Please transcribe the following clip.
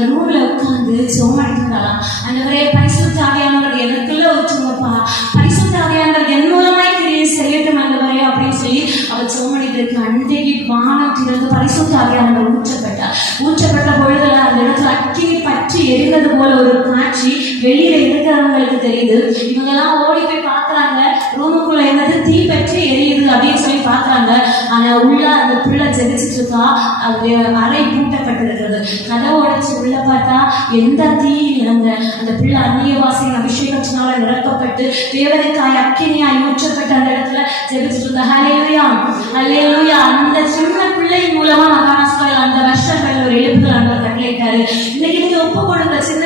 அந்த ரூம்ல உட்கார்ந்து சோமடிட்டு இருந்தாலாம். ஆண்டவரே, பரிசுத்த ஆவியானவர் எனக்குள்ள ஊற்றுங்கப்பா, பரிசுத்த ஆவியானவர் என் மூலமாய் கிரியை செய்யட்டும் ஆண்டவரே அப்படின்னு சொல்லி அவள் சோமடிட்டு இருக்கு. அன்றைக்கு வானத்திலிருந்து பரிசுத்த ஆவியானவர் ஊற்றப்பட்ட பொழுதுல அந்த இடத்துல அக்கினி பற்றி எரிந்தது போல ஒரு காட்சி வெளியில இருக்கிறவங்களுக்கு தெரியுது. இவங்க எல்லாம் ஓடி போய் பாக்குறாங்க, ரூமுக்குள்ள என்னது தீ பற்றி எரியுது அப்படின்னு சொல்லி பாக்குறாங்க. ஆனா உள்ள அந்த பிள்ளை ஜெபிச்சுட்டு இருக்கா, அது அறை பூட்டப்பட்டிருக்கிறது. கதவை உடைச்சு உள்ள பார்த்தா எந்த தீ இல்லைங்க. அந்த பிள்ளை அந்நிய வாசையின் அபிஷேகத்தினால நிரப்பப்பட்டு தேவனுக்காய் அக்கினியாய் ஊற்றப்பட்ட அந்த இடத்துல ஜெபிச்சுட்டு இருக்கா. ஹல்லேலூயா, ஹல்லேலூயா. அந்த சின்ன பிள்ளை மூலமா மகாராஷ்டிராவில் அந்த வருஷங்கள் ஒரு எழுப்புதல் ஆண்டவர் கட்டளையிட்டாரு. இன்னைக்கு நீங்க ஒப்பு கொடுங்க. சின்ன